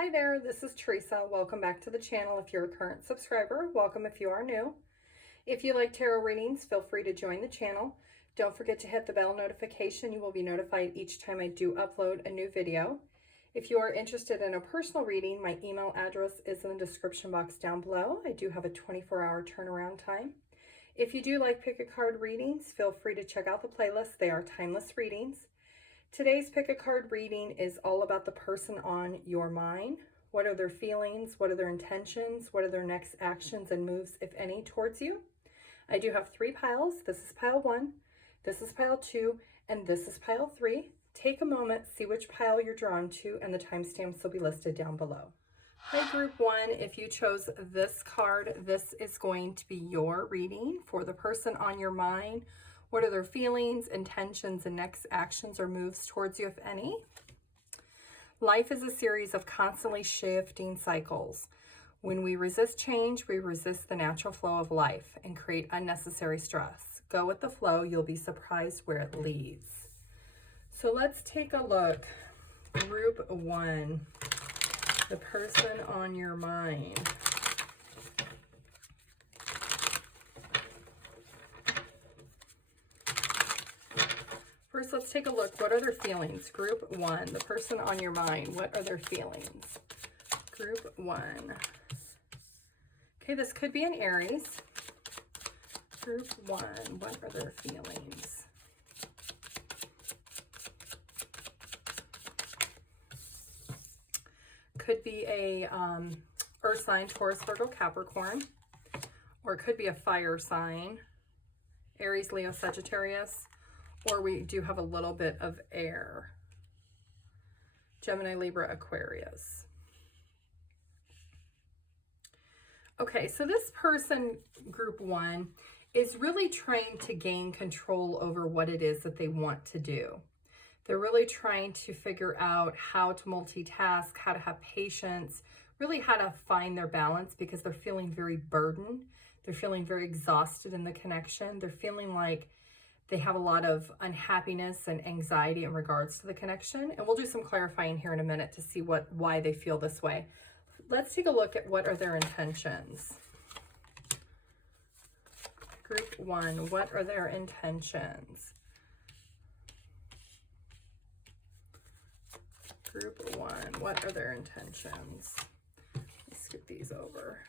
Hi there, this is Teresa. Welcome back to the channel. If you're a current subscriber, welcome if you are new. If you like tarot readings, feel free to join the channel. Don't forget to hit the bell notification. You will be notified each time I do upload a new video. If you are interested in a personal reading, my email address is in the description box down below. I do have a 24-hour turnaround time. If you do like pick a card readings, feel free to check out the playlist. They are timeless readings. Today's pick a card reading is all about the person on your mind. What are their feelings? What are their intentions? What are their next actions and moves, if any, towards you? I do have 3 piles. This is pile 1, this is pile 2, and this is pile 3. Take a moment, see which pile you're drawn to, and the timestamps will be listed down below. Hi, group 1. If you chose this card, this is going to be your reading for the person on your mind. What are their feelings, intentions, and next actions or moves towards you, if any? Life is a series of constantly shifting cycles. When we resist change, we resist the natural flow of life and create unnecessary stress. Go with the flow. You'll be surprised where it leads. So let's take a look. Group 1, the person on your mind. First, let's take a look. What are their feelings? Group 1, the person on your mind. What are their feelings? Group 1. Okay, this could be an Aries. Group 1, what are their feelings? Could be a earth sign, Taurus, Virgo, Capricorn. Or it could be a fire sign, Aries, Leo, Sagittarius. Or we do have a little bit of air, Gemini, Libra, Aquarius. Okay, so this person, group 1, is really trying to gain control over what it is that they want to do. They're really trying to figure out how to multitask, how to have patience, really how to find their balance, because they're feeling very burdened. They're feeling very exhausted in the connection. They're feeling like they have a lot of unhappiness and anxiety in regards to the connection. And we'll do some clarifying here in a minute to see why they feel this way. Let's take a look at what are their intentions. Group 1, what are their intentions? Group 1, what are their intentions? Let's skip these over.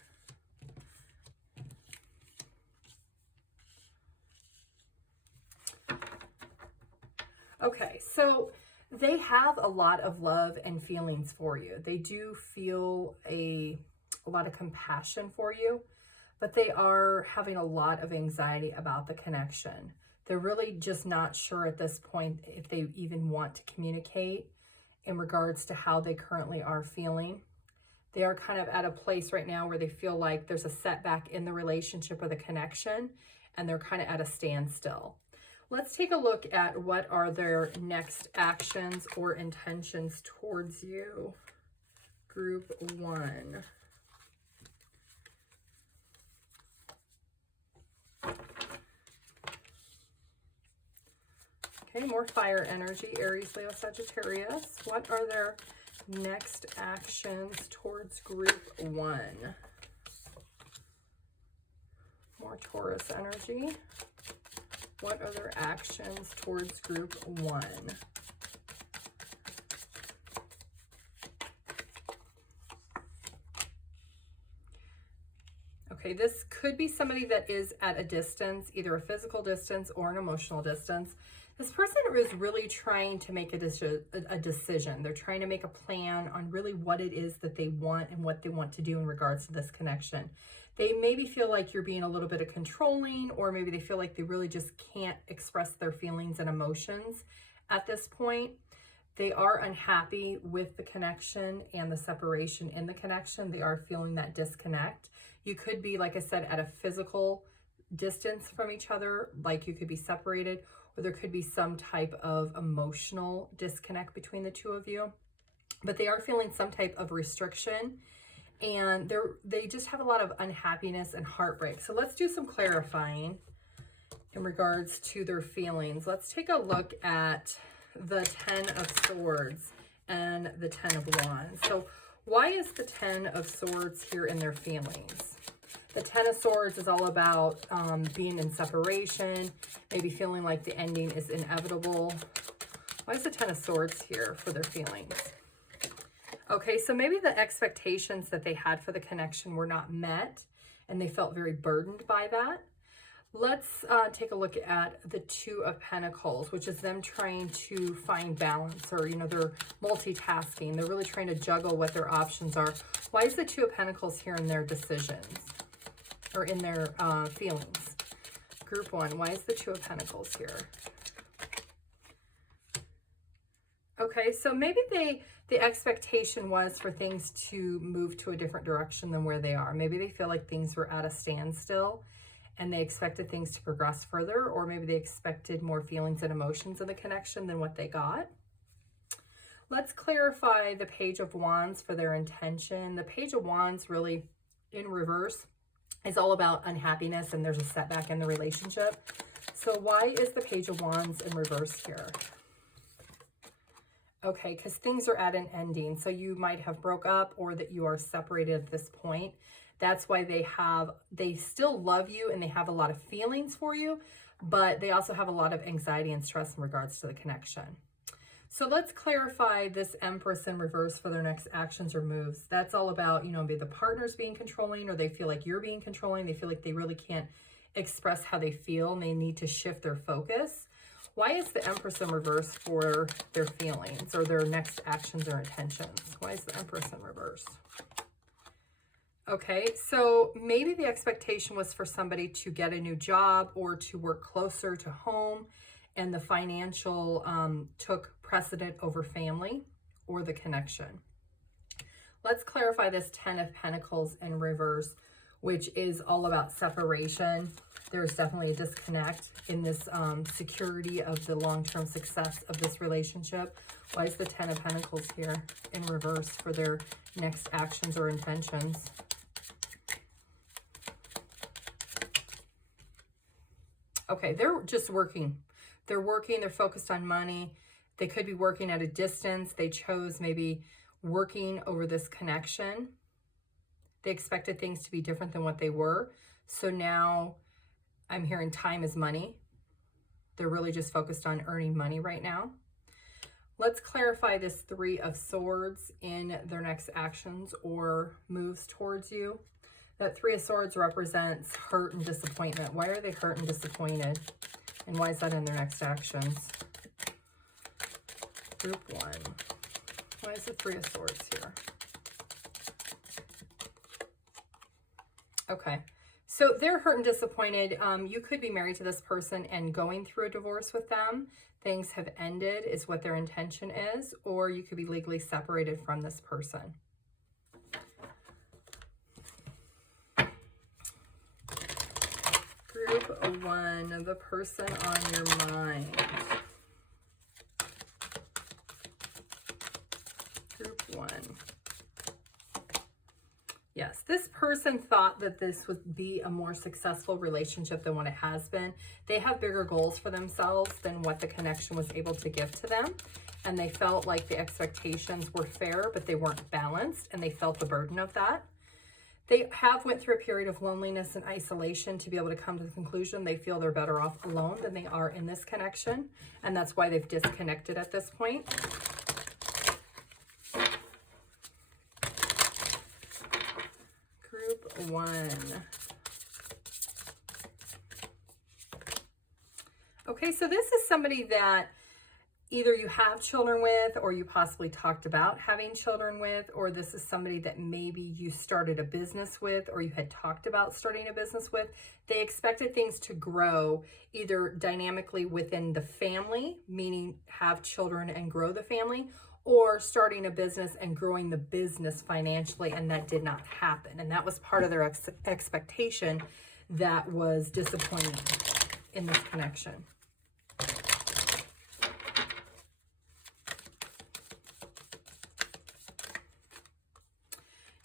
Okay, so they have a lot of love and feelings for you. They do feel a lot of compassion for you, but they are having a lot of anxiety about the connection. They're really just not sure at this point if they even want to communicate in regards to how they currently are feeling. They are kind of at a place right now where they feel like there's a setback in the relationship or the connection, and they're kind of at a standstill. Let's take a look at what are their next actions or intentions towards you, group 1. Okay, more fire energy, Aries, Leo, Sagittarius. What are their next actions towards group 1? More Taurus energy. What are their actions towards group 1? Okay, this could be somebody that is at a distance, either a physical distance or an emotional distance. This person is really trying to make a decision. They're trying to make a plan on really what it is that they want and what they want to do in regards to this connection. They maybe feel like you're being a little bit of controlling, or maybe they feel like they really just can't express their feelings and emotions at this point. They are unhappy with the connection and the separation in the connection. They are feeling that disconnect. You could be, like I said, at a physical distance from each other, like you could be separated, or there could be some type of emotional disconnect between the two of you. But they are feeling some type of restriction, and they just have a lot of unhappiness and heartbreak. So let's do some clarifying in regards to their feelings. Let's take a look at the 10 of Swords and the 10 of Wands. So Why is the Ten of Swords here in their feelings? The Ten of Swords is all about being in separation, maybe feeling like the ending is inevitable. Why is the Ten of Swords here for their feelings? Okay, so maybe the expectations that they had for the connection were not met, and they felt very burdened by that. Let's take a look at the Two of Pentacles, which is them trying to find balance, or, you know, they're multitasking. They're really trying to juggle what their options are. Why is the Two of Pentacles here in their decisions, or in their feelings? Group 1, why is the Two of Pentacles here? Okay, so maybe the expectation was for things to move to a different direction than where they are. Maybe they feel like things were at a standstill and they expected things to progress further, or maybe they expected more feelings and emotions in the connection than what they got. Let's clarify the Page of Wands for their intention. The Page of Wands, really in reverse, is all about unhappiness, and there's a setback in the relationship. So why is the Page of Wands in reverse here? Okay, because things are at an ending. So you might have broke up, or that you are separated at this point. That's why they still love you and they have a lot of feelings for you, but they also have a lot of anxiety and stress in regards to the connection. So let's clarify this Empress in reverse for their next actions or moves. That's all about, you know, maybe the partner's being controlling, or they feel like you're being controlling. They feel like they really can't express how they feel and they need to shift their focus. Why is the Empress in reverse for their feelings or their next actions or intentions? Why is the Empress in reverse? Okay, so maybe the expectation was for somebody to get a new job or to work closer to home, and the financial took precedent over family or the connection. Let's clarify this Ten of Pentacles in reverse, which is all about separation. There's definitely a disconnect in this security of the long-term success of this relationship. Why is the Ten of Pentacles here in reverse for their next actions or intentions? Okay, they're just working. They're working, they're focused on money. They could be working at a distance. They chose maybe working over this connection. They expected things to be different than what they were. So now I'm hearing time is money. They're really just focused on earning money right now. Let's clarify this Three of Swords in their next actions or moves towards you. That Three of Swords represents hurt and disappointment. Why are they hurt and disappointed? And why is that in their next actions? Group 1. Why is the Three of Swords here? Okay, so they're hurt and disappointed. You could be married to this person and going through a divorce with them. Things have ended is what their intention is, or you could be legally separated from this person. Group 1, the person on your mind. Group 1. Yes, this person thought that this would be a more successful relationship than what it has been. They have bigger goals for themselves than what the connection was able to give to them. And they felt like the expectations were fair, but they weren't balanced, and they felt the burden of that. They have went through a period of loneliness and isolation to be able to come to the conclusion they feel they're better off alone than they are in this connection. And that's why they've disconnected at this point. Group 1. Okay, so this is somebody that either you have children with, or you possibly talked about having children with, or this is somebody that maybe you started a business with, or you had talked about starting a business with. They expected things to grow either dynamically within the family, meaning have children and grow the family, or starting a business and growing the business financially, and that did not happen. And that was part of their expectation that was disappointing in this connection.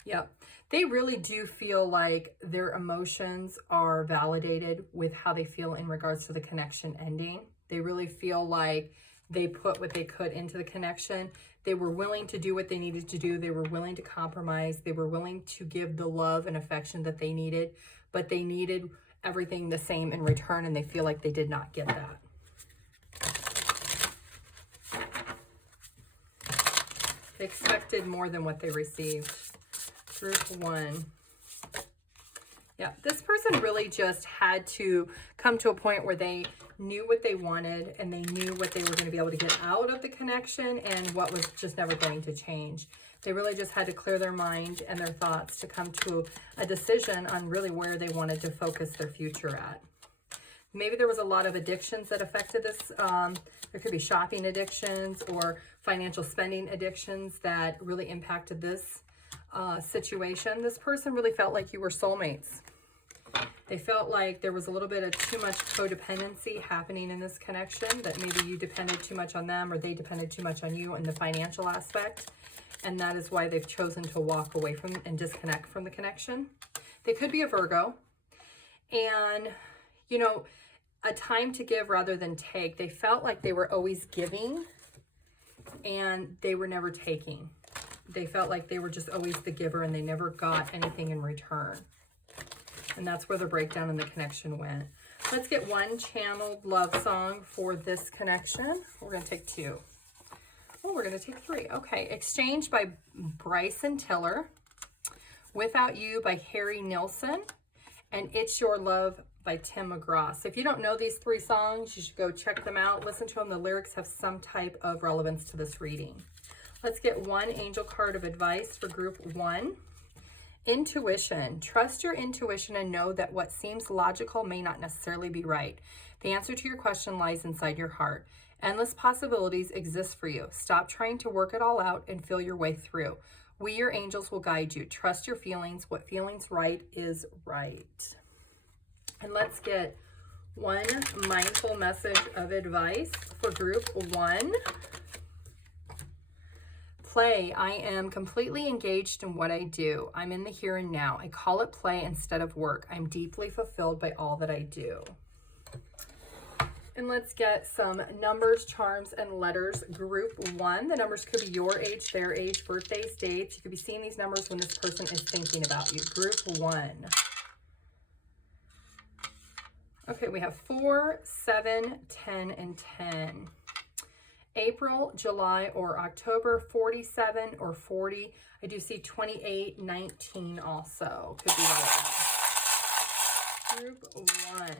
Yep. They really do feel like their emotions are validated with how they feel in regards to the connection ending. They really feel like they put what they could into the connection. They were willing to do what they needed to do. They were willing to compromise. They were willing to give the love and affection that they needed, but they needed everything the same in return, and they feel like they did not get that. They expected more than what they received. Group 1. Yeah, this person really just had to come to a point where they knew what they wanted, and they knew what they were going to be able to get out of the connection and what was just never going to change. They really just had to clear their mind and their thoughts to come to a decision on really where they wanted to focus their future at. Maybe there was a lot of addictions that affected this. There could be shopping addictions or financial spending addictions that really impacted this situation. This person really felt like you were soulmates. They felt like there was a little bit of too much codependency happening in this connection, that maybe you depended too much on them or they depended too much on you in the financial aspect. And that is why they've chosen to walk away from and disconnect from the connection. They could be a Virgo. And, you know, a time to give rather than take. They felt like they were always giving and they were never taking. They felt like they were just always the giver and they never got anything in return. And that's where the breakdown in the connection went. Let's get one channeled love song for this connection. We're going to take 2. Oh, we're going to take 3. Okay. Exchange by Bryson Tiller. Without You by Harry Nilsson. And It's Your Love by Tim McGraw. So if you don't know these 3 songs, you should go check them out. Listen to them. The lyrics have some type of relevance to this reading. Let's get one angel card of advice for group 1. Intuition. Trust your intuition and know that what seems logical may not necessarily be right. The answer to your question lies inside your heart. Endless possibilities exist for you. Stop trying to work it all out and feel your way through. We, your angels, will guide you. Trust your feelings. What feeling's right is right. And let's get one mindful message of advice for group 1. Play. I am completely engaged in what I do. I'm in the here and now. I call it play instead of work. I'm deeply fulfilled by all that I do. And let's get some numbers, charms, and letters. Group 1. The numbers could be your age, their age, birthdays, dates. You could be seeing these numbers when this person is thinking about you. Group 1. Okay, we have 4, 7, 10, and 10. April, July, or October, 47 or 40. I do see 28, 19 also. Could be relevant. Group 1.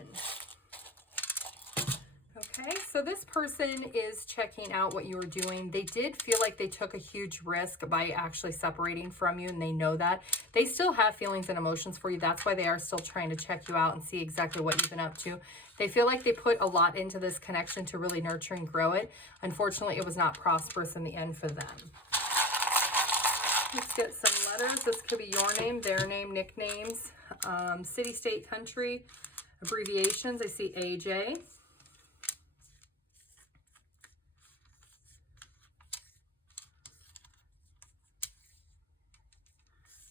Okay, so this person is checking out what you were doing. They did feel like they took a huge risk by actually separating from you, and they know that. They still have feelings and emotions for you. That's why they are still trying to check you out and see exactly what you've been up to. They feel like they put a lot into this connection to really nurture and grow it. Unfortunately, it was not prosperous in the end for them. Let's get some letters. This could be your name, their name, nicknames, city, state, country, abbreviations. I see AJ.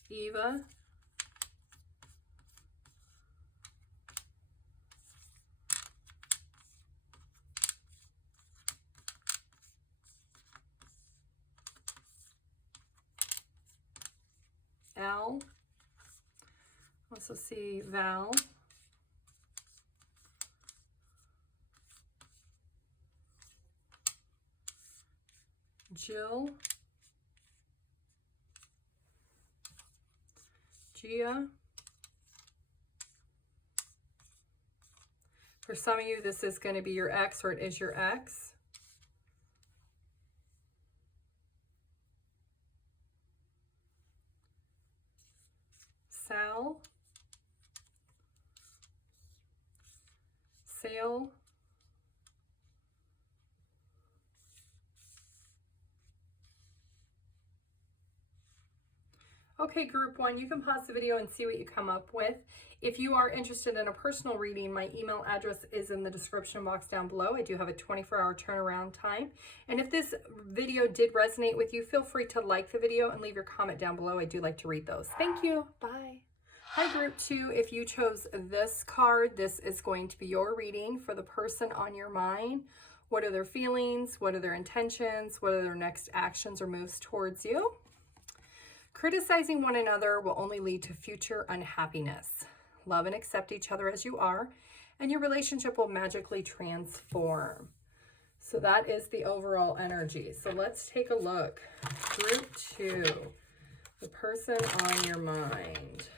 Eva. Al. Also see Val. Jill. Gia. For some of you, this is going to be your ex, or it is your ex. Sal. Sale. Okay, group 1, you can pause the video and see what you come up with. If you are interested in a personal reading, my email address is in the description box down below. I do have a 24-hour turnaround time. And if this video did resonate with you, feel free to like the video and leave your comment down below. I do like to read those. Thank you. Bye. Hi, group 2. If you chose this card, this is going to be your reading for the person on your mind. What are their feelings? What are their intentions? What are their next actions or moves towards you? Criticizing one another will only lead to future unhappiness. Love and accept each other as you are, and your relationship will magically transform. So that is the overall energy. So let's take a look. Group 2, the person on your mind.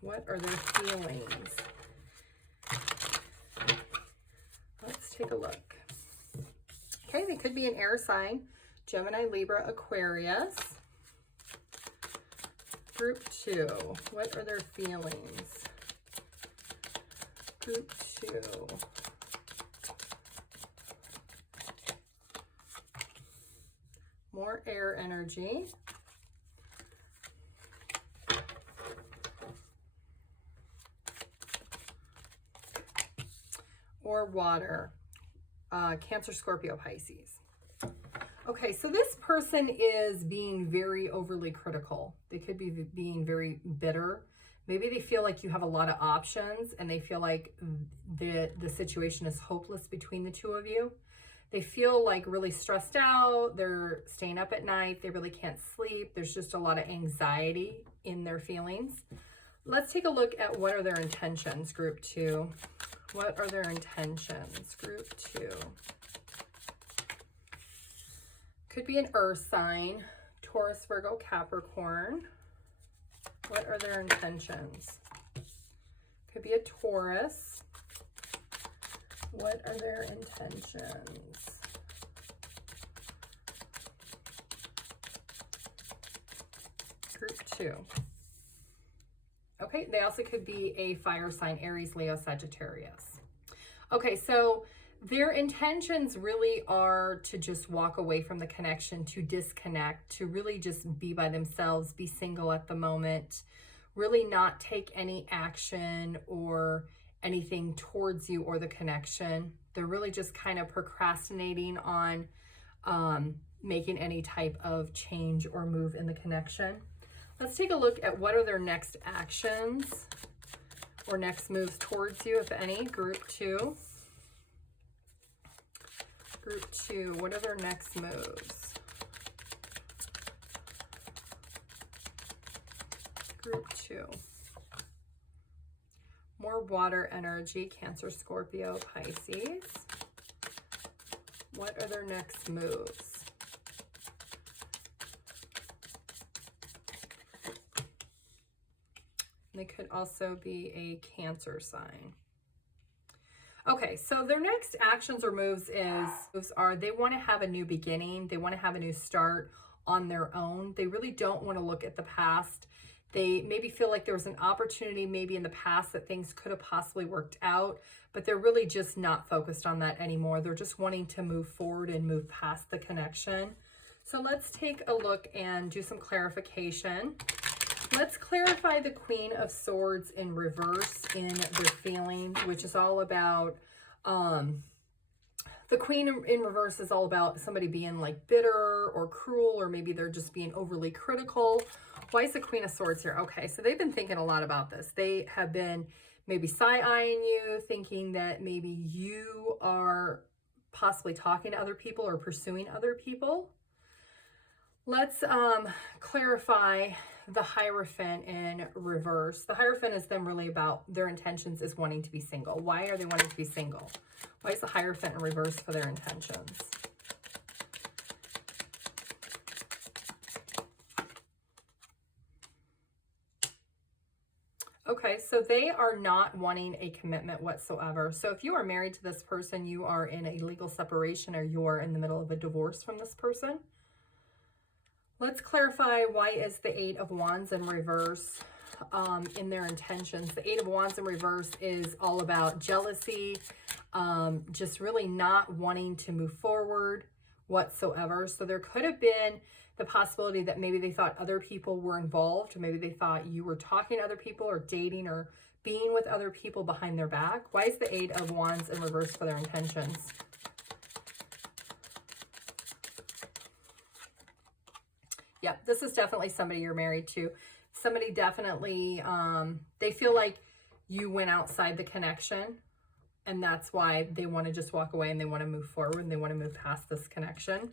What are their feelings? Let's take a look. Okay, they could be an air sign, Gemini, Libra, Aquarius. Group 2, what are their feelings? Group 2. More air energy. Or water. Cancer, Scorpio, Pisces. Okay, so this person is being very overly critical. They could be being very bitter. Maybe they feel like you have a lot of options and they feel like the situation is hopeless between the two of you. They feel like really stressed out. They're staying up at night. They really can't sleep. There's just a lot of anxiety in their feelings. Let's take a look at what are their intentions, Group 2. What are their intentions, Group 2? Could be an earth sign, Taurus, Virgo, Capricorn. What are their intentions? Could be a Taurus. What are their intentions? Group 2. Okay, they also could be a fire sign, Aries, Leo, Sagittarius. Okay, so their intentions really are to just walk away from the connection, to disconnect, to really just be by themselves, be single at the moment, really not take any action or anything towards you or the connection. They're really just kind of procrastinating on making any type of change or move in the connection. Let's take a look at what are their next actions or next moves towards you, if any, Group 2. Group 2, what are their next moves? Group 2. More water energy, Cancer, Scorpio, Pisces. What are their next moves? They could also be a Cancer sign. Okay, so their next actions or moves are they want to have a new beginning. They want to have a new start on their own. They really don't want to look at the past. They maybe feel like there was an opportunity maybe in the past that things could have possibly worked out, but they're really just not focused on that anymore. They're just wanting to move forward and move past the connection. So let's take a look and do some clarification. Let's clarify the Queen of Swords in reverse in their feelings, which is all about, the Queen in reverse is all about somebody being like bitter or cruel, or maybe they're just being overly critical. Why is the Queen of Swords here? Okay, so they've been thinking a lot about this. They have been maybe side-eyeing you, thinking that maybe you are possibly talking to other people or pursuing other people. Let's clarify the Hierophant in reverse. The Hierophant is them really about their intentions is wanting to be single. Why are they wanting to be single? Why is the Hierophant in reverse for their intentions? Okay, so they are not wanting a commitment whatsoever. So if you are married to this person, you are in a legal separation or you are in the middle of a divorce from this person. Let's clarify why is the Eight of Wands in reverse in their intentions. The Eight of Wands in reverse is all about jealousy, just really not wanting to move forward whatsoever. So there could have been the possibility that maybe they thought other people were involved, or maybe they thought you were talking to other people or dating or being with other people behind their back. Why is the Eight of Wands in reverse for their intentions? Yeah, this is definitely somebody you're married to. Somebody definitely, they feel like you went outside the connection And that's why they want to just walk away and they want to move forward and they want to move past this connection.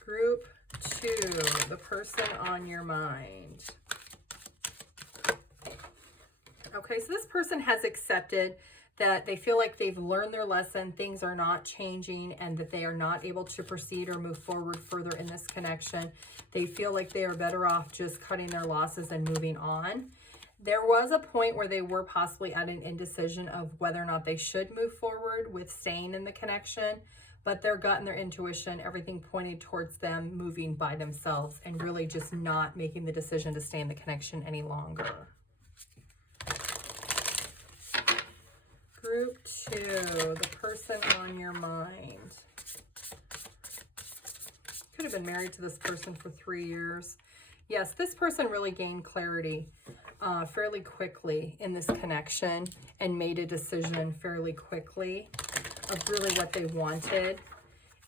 Group 2, the person on your mind. Okay, so this person has accepted that they feel like they've learned their lesson, things are not changing, and that they are not able to proceed or move forward further in this connection. They feel like they are better off just cutting their losses and moving on. There was a point where they were possibly at an indecision of whether or not they should move forward with staying in the connection, but their gut and their intuition, everything pointed towards them moving by themselves and really just not making the decision to stay in the connection any longer. Group 2, the person on your mind. Could have been married to this person for 3 years. Yes, this person really gained clarity fairly quickly in this connection and made a decision fairly quickly of really what they wanted.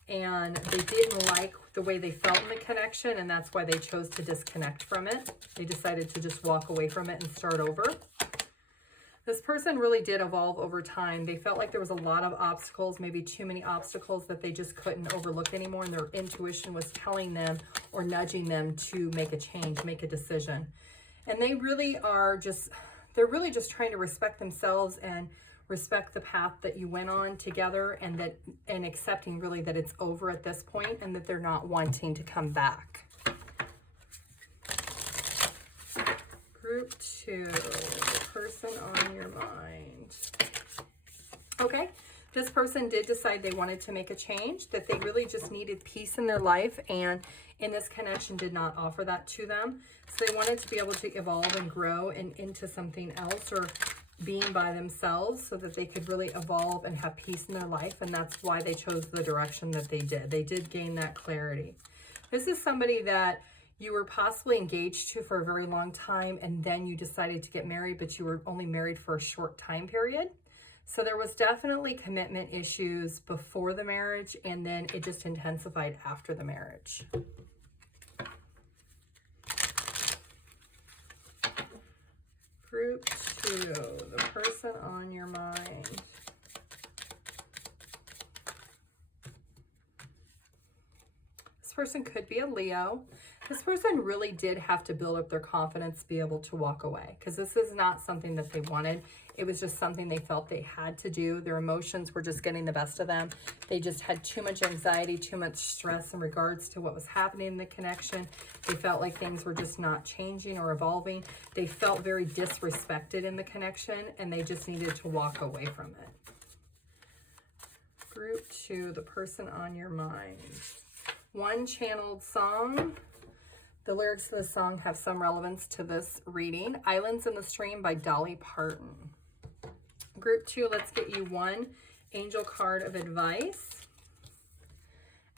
And they didn't like the way they felt in the connection, and that's why they chose to disconnect from it. They decided to just walk away from it and start over. This person really did evolve over time. They felt like there was a lot of obstacles, maybe too many obstacles that they just couldn't overlook anymore, and their intuition was telling them or nudging them to make a change, make a decision. And they really are just, they're really just trying to respect themselves and respect the path that you went on together, and accepting really that it's over at this point and that they're not wanting to come back. Group 2, the person on your mind. Okay, this person did decide they wanted to make a change, that they really just needed peace in their life, and in this connection did not offer that to them. So they wanted to be able to evolve and grow and into something else, or being by themselves, so that they could really evolve and have peace in their life. And that's why they chose the direction that they did. They did gain that clarity. This is somebody that you were possibly engaged to for a very long time, and then you decided to get married, but you were only married for a short time period. So there was definitely commitment issues before the marriage, and then it just intensified after the marriage. Group 2, the person on your mind. This person could be a Leo. This person really did have to build up their confidence to be able to walk away, because this is not something that they wanted. It was just something they felt they had to do. Their emotions were just getting the best of them. They just had too much anxiety, too much stress in regards to what was happening in the connection. They felt like things were just not changing or evolving. They felt very disrespected in the connection, and they just needed to walk away from it. Group 2, the person on your mind. One channeled song. The lyrics to the song have some relevance to this reading. Islands in the Stream by Dolly Parton. Group 2, let's get you one angel card of advice.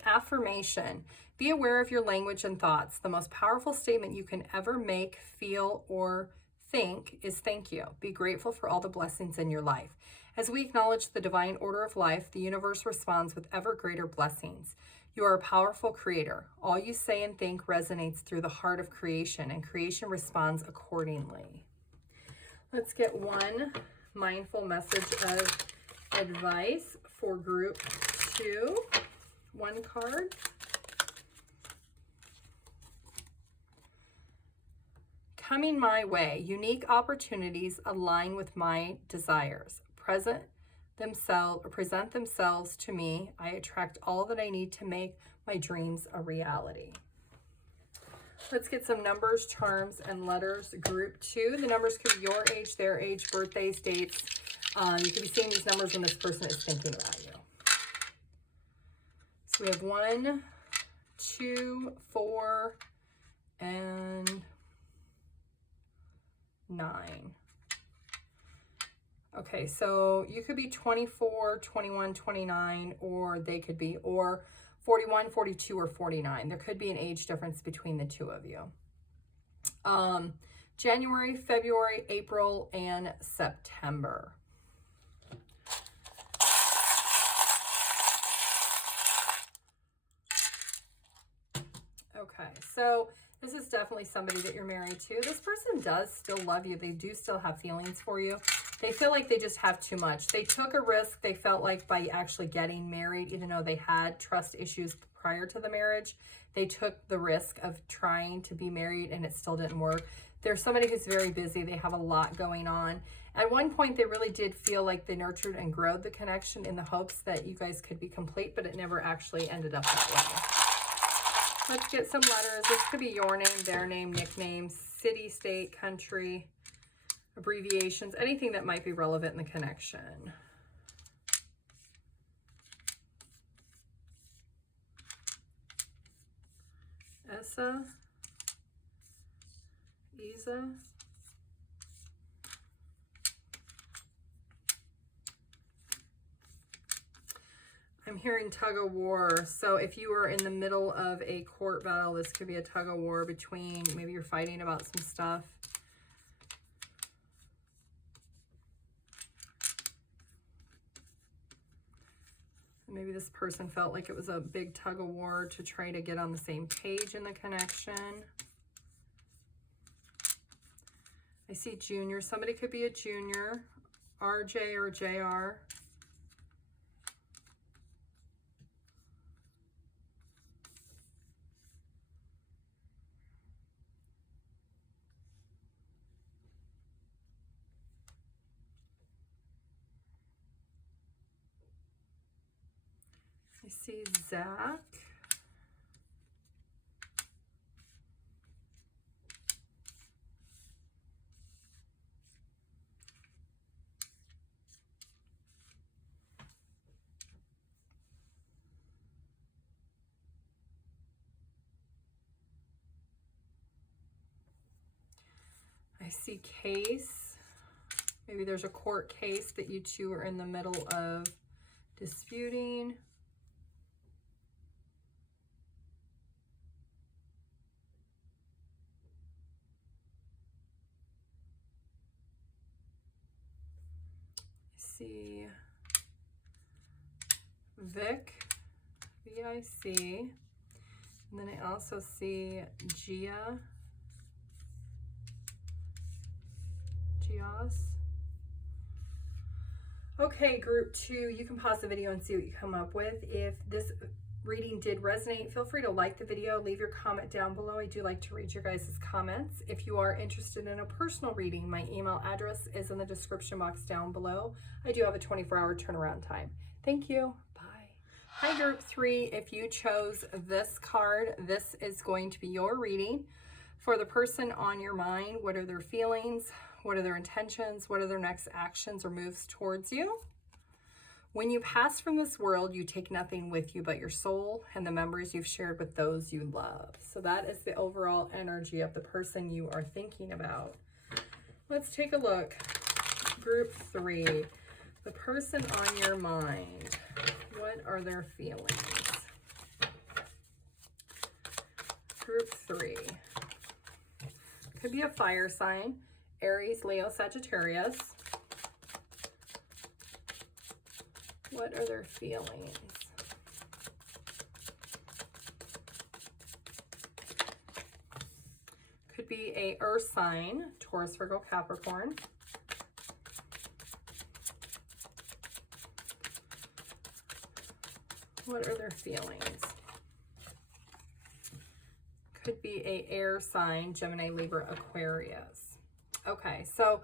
Affirmation. Be aware of your language and thoughts. The most powerful statement you can ever make, feel, or think is thank you. Be grateful for all the blessings in your life. As we acknowledge the divine order of life, the universe responds with ever greater blessings. You are a powerful creator. All you say and think resonates through the heart of creation, and creation responds accordingly. Let's get one mindful message of advice for group 2. One card. Coming my way, unique opportunities align with my desires. Present themselves to me. I attract all that I need to make my dreams a reality. Let's get some numbers, charms, and letters. Group 2. The numbers could be your age, their age, birthdays, dates. You could be seeing these numbers when this person is thinking about you. So we have 1, 2, 4, and 9. Okay, so you could be 24, 21, 29, or they could be, or 41, 42, or 49. There could be an age difference between the two of you. January, February, April, and September. Okay, so This is definitely somebody that you're married to. This person does still love you. They do still have feelings for you. They feel like they just have too much. They took a risk, they felt like, by actually getting married, even though they had trust issues prior to the marriage. They took the risk of trying to be married and it still didn't work. There's somebody who's very busy. They have a lot going on. At one point, they really did feel like they nurtured and growed the connection in the hopes that you guys could be complete, but it never actually ended up that way. Let's get some letters. This could be your name, their name, nickname, city, state, country, abbreviations, anything that might be relevant in the connection. Essa, Isa, I'm hearing tug of war. So if you were in the middle of a court battle, this could be a tug of war between, maybe you're fighting about some stuff. Maybe this person felt like it was a big tug of war to try to get on the same page in the connection. I see junior. Somebody could be a junior, RJ or JR. I see Zach. I see case. Maybe there's a court case that you two are in the middle of disputing. See Vic, V-I-C, and then I also see Gios. Okay, group 2, you can pause the video and see what you come up with. If this reading did resonate, feel free to like the video, leave your comment down below. I do like to read your guys' comments. If you are interested in a personal reading, my email address is in the description box down below. I do have a 24-hour turnaround time. Thank you. Bye. Hi, group 3. If you chose this card, this is going to be your reading. For the person on your mind, what are their feelings? What are their intentions? What are their next actions or moves towards you? When you pass from this world, you take nothing with you but your soul and the memories you've shared with those you love. So that is the overall energy of the person you are thinking about. Let's take a look. Group 3, the person on your mind. What are their feelings? Group 3. Could be a fire sign. Aries, Leo, Sagittarius. What are their feelings? Could be a earth sign, Taurus, Virgo, Capricorn. What are their feelings? Could be a air sign, Gemini, Libra, Aquarius. Okay, so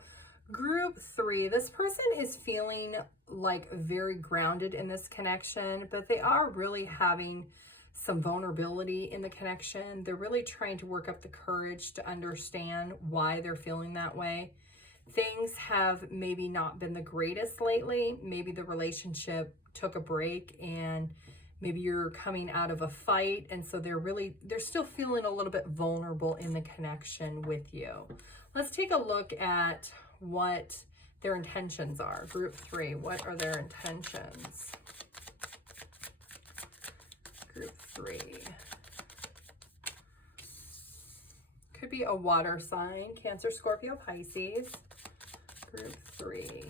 group 3, this person is feeling like very grounded in this connection, but they are really having some vulnerability in the connection. They're really trying to work up the courage to understand why they're feeling that way. Things have maybe not been the greatest lately. Maybe the relationship took a break and maybe you're coming out of a fight, and so they're still feeling a little bit vulnerable in the connection with you. Let's take a look at what their intentions are. Group 3, what are their intentions? Group 3. Could be a water sign, Cancer, Scorpio, Pisces. Group 3.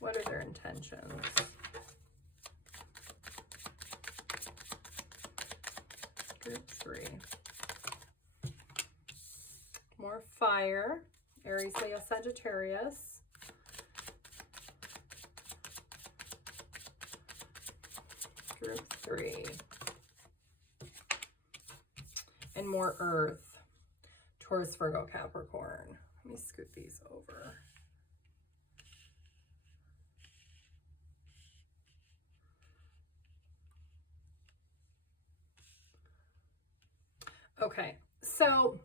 What are their intentions? Group 3. More fire. Aries, Leo, Sagittarius. Group 3. And more earth. Taurus, Virgo, Capricorn. Let me scoot these over. Okay, so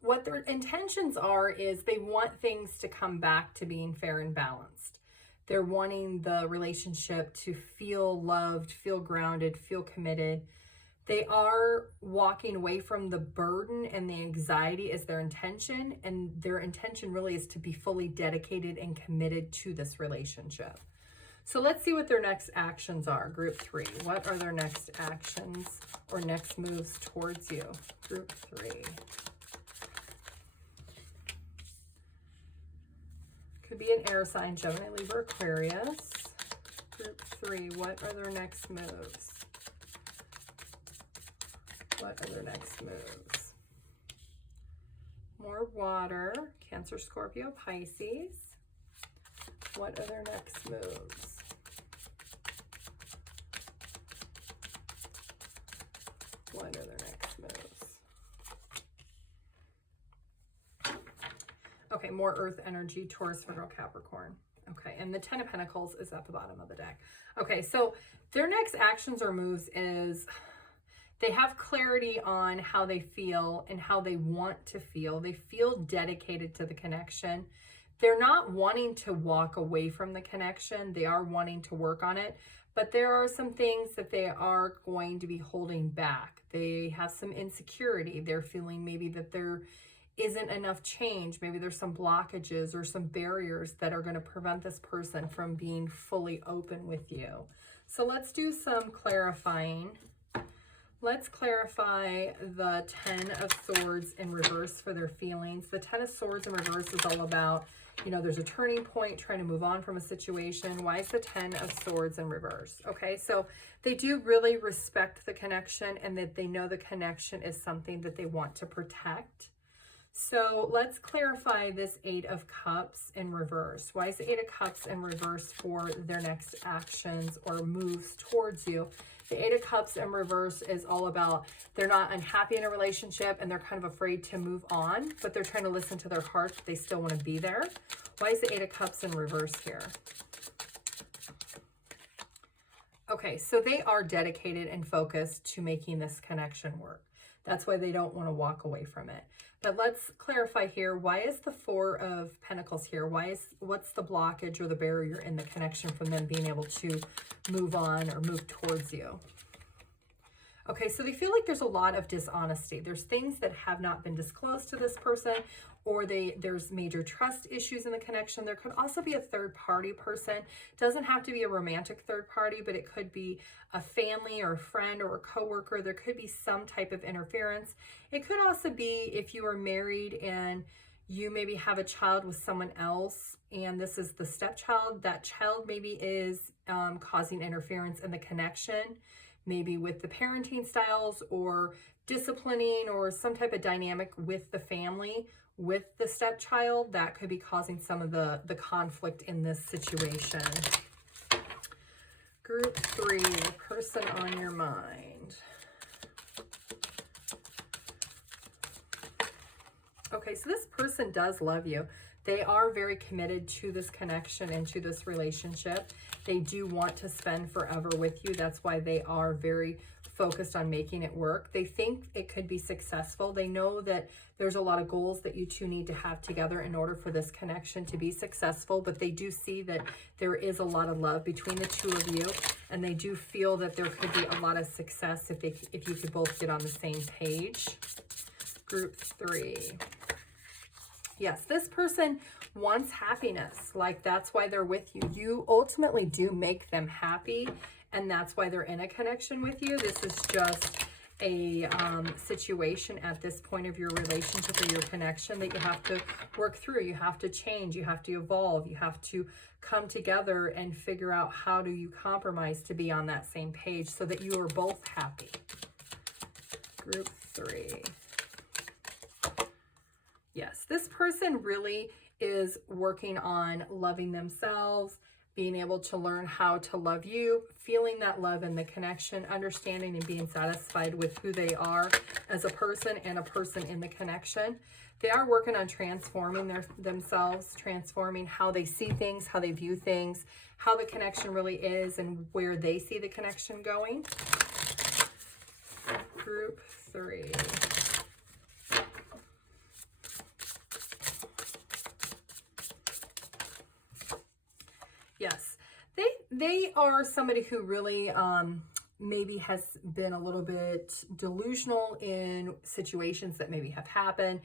what their intentions are is they want things to come back to being fair and balanced. They're wanting the relationship to feel loved, feel grounded, feel committed. They are walking away from the burden and the anxiety as their intention, and their intention really is to be fully dedicated and committed to this relationship. So let's see what their next actions are. Group 3. What are their next actions or next moves towards you? Group 3. Could be an air sign, Gemini, Libra, Aquarius. Group 3. What are their next moves? What are their next moves? More water. Cancer, Scorpio, Pisces. What are their next moves? What are their next moves? Okay, more earth energy, Taurus, Virgo, Capricorn. Okay, and the 10 of Pentacles is at the bottom of the deck. Okay, so their next actions or moves is they have clarity on how they feel and how they want to feel. They feel dedicated to the connection. They're not wanting to walk away from the connection. They are wanting to work on it, but there are some things that they are going to be holding back. They have some insecurity. They're feeling maybe that there isn't enough change. Maybe there's some blockages or some barriers that are going to prevent this person from being fully open with you. So let's do some clarifying. Let's clarify the 10 of Swords in reverse for their feelings. The 10 of Swords in reverse is all about, you know, there's a turning point, trying to move on from a situation. Why is the 10 of Swords in reverse? Okay, so they do really respect the connection and that they know the connection is something that they want to protect. So let's clarify this 8 of Cups in reverse. Why is the 8 of Cups in reverse for their next actions or moves towards you? The 8 of Cups in reverse is all about they're not unhappy in a relationship and they're kind of afraid to move on, but they're trying to listen to their heart. They still want to be there. Why is the 8 of Cups in reverse here? Okay, so they are dedicated and focused to making this connection work. That's why they don't want to walk away from it. But let's clarify here. Why is the 4 of Pentacles here? What's the blockage or the barrier in the connection from them being able to move on or move towards you? Okay, so they feel like there's a lot of dishonesty. There's things that have not been disclosed to this person, or there's major trust issues in the connection. There could also be a third-party person. It doesn't have to be a romantic third party, but it could be a family or a friend or a coworker. There could be some type of interference. It could also be if you are married and you maybe have a child with someone else, and this is the stepchild. That child maybe is causing interference in the connection, maybe with the parenting styles or disciplining or some type of dynamic with the family, with the stepchild. That could be causing some of the conflict in this situation. Group 3, the person on your mind. Okay, so this person does love you. They are very committed to this connection and to this relationship. They do want to spend forever with you. That's why they are very focused on making it work. They think it could be successful. They know that there's a lot of goals that you two need to have together in order for this connection to be successful, but they do see that there is a lot of love between the two of you, and they do feel that there could be a lot of success if you could both get on the same page. Group 3. Yes, this person wants happiness. Like, that's why they're with you. You ultimately do make them happy, and that's why they're in a connection with you. This is just a situation at this point of your relationship or your connection that you have to work through. You have to change. You have to evolve. You have to come together and figure out how do you compromise to be on that same page so that you are both happy. Group 3. Yes, this person really is working on loving themselves, being able to learn how to love you, feeling that love and the connection, understanding and being satisfied with who they are as a person and a person in the connection. They are working on transforming themselves, transforming how they see things, how they view things, how the connection really is, and where they see the connection going. Group 3. Yes, they are somebody who really maybe has been a little bit delusional in situations that maybe have happened.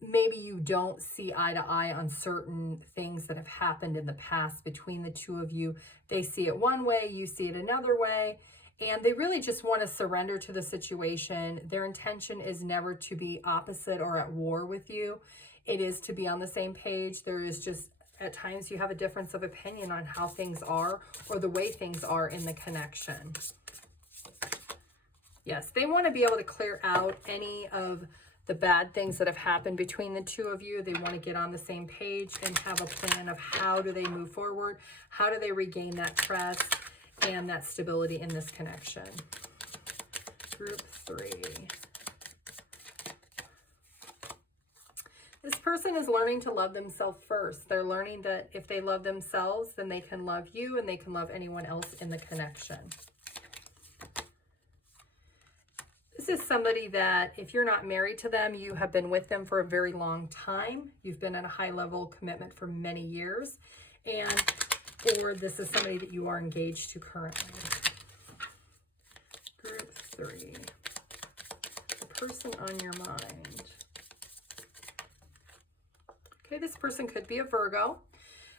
Maybe you don't see eye to eye on certain things that have happened in the past between the two of you. They see it one way, you see it another way, and they really just want to surrender to the situation. Their intention is never to be opposite or at war with you. It is to be on the same page. There is just, at times, you have a difference of opinion on how things are or the way things are in the connection. Yes, they want to be able to clear out any of the bad things that have happened between the two of you. They want to get on the same page and have a plan of how do they move forward, how do they regain that trust and that stability in this connection. Group 3. This person is learning to love themselves first. They're learning that if they love themselves, then they can love you and they can love anyone else in the connection. This is somebody that, if you're not married to them, you have been with them for a very long time. You've been in a high level commitment for many years. Or this is somebody that you are engaged to currently. Group 3. The person on your mind. Okay, this person could be a Virgo.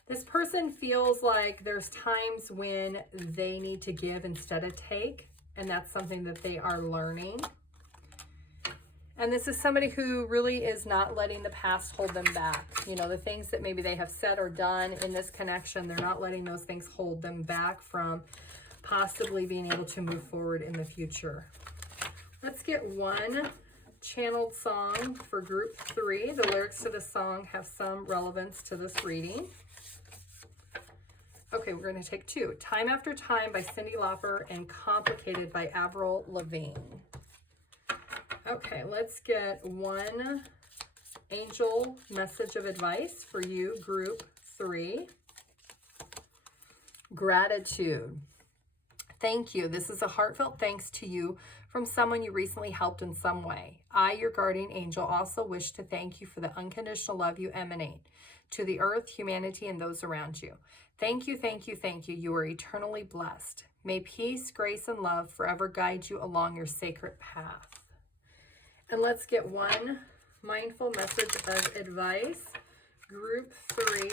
This person feels like there's times when they need to give instead of take. And that's something that they are learning. And this is somebody who really is not letting the past hold them back. You know, the things that maybe they have said or done in this connection, they're not letting those things hold them back from possibly being able to move forward in the future. Let's get one channeled song for group 3. The lyrics to the song have some relevance to this reading. Okay, we're going to take 2. Time After Time by Cyndi Lauper and Complicated by Avril Lavigne. Okay, let's get one angel message of advice for you, group 3. Gratitude. Thank you. This is a heartfelt thanks to you from someone you recently helped in some way. I, your guardian angel, also wish to thank you for the unconditional love you emanate to the earth, humanity, and those around you. Thank you, thank you, thank you. You are eternally blessed. May peace, grace, and love forever guide you along your sacred path. And let's get one mindful message of advice. Group 3.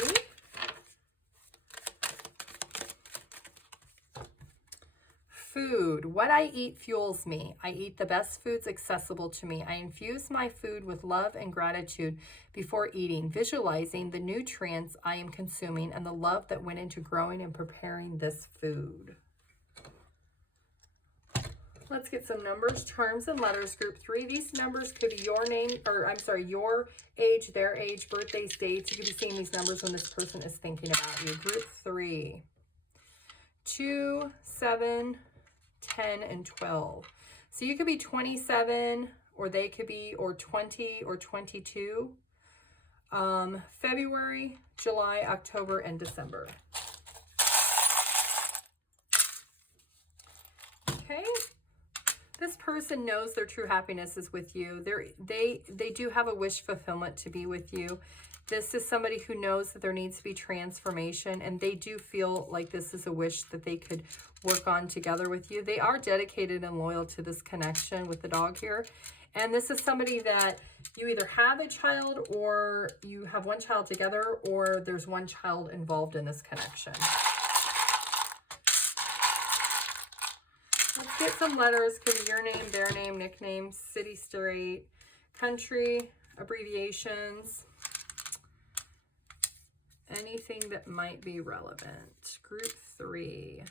Food. What I eat fuels me. I eat the best foods accessible to me. I infuse my food with love and gratitude before eating, visualizing the nutrients I am consuming and the love that went into growing and preparing this food. Let's get some numbers, charms, and letters. Group 3. These numbers could be your name, or I'm sorry, your age, their age, birthdays, dates. You could be seeing these numbers when this person is thinking about you. Group 3. 2, 7, 10, and 12. So you could be 27, or they could be, or 20, or 22. February, July, October, and December. Okay. This person knows their true happiness is with you. They do have a wish fulfillment to be with you. This is somebody who knows that there needs to be transformation, and they do feel like this is a wish that they could work on together with you. They are dedicated and loyal to this connection with the dog here. And this is somebody that you either have a child, or you have one child together, or there's one child involved in this connection. Let's get some letters. Could be your name, their name, nickname, city, state, country, abbreviations, anything that might be relevant. Group 3.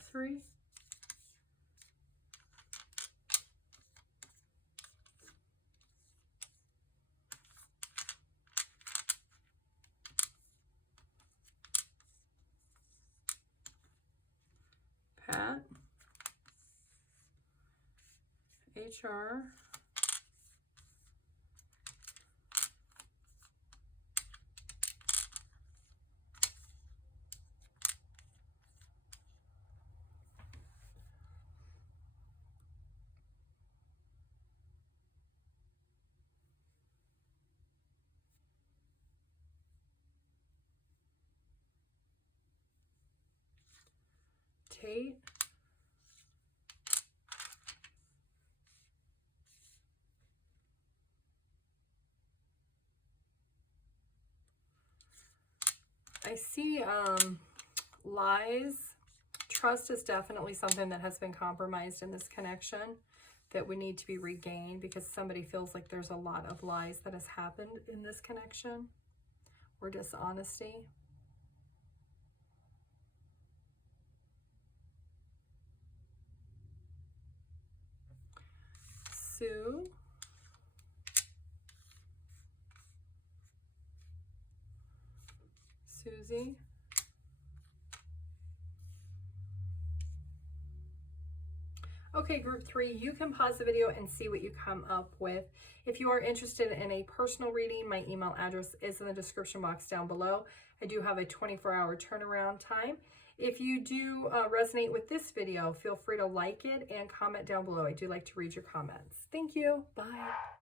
3. Pat, HR, Tate, I see lies. Trust is definitely something that has been compromised in this connection that we need to be regained, because somebody feels like there's a lot of lies that has happened in this connection, or dishonesty. Sue, Susie, okay, group 3, you can pause the video and see what you come up with. If you are interested in a personal reading, my email address is in the description box down below. I do have a 24-hour turnaround time. If you do resonate with this video, feel free to like it and comment down below. I do like to read your comments. Thank you. Bye.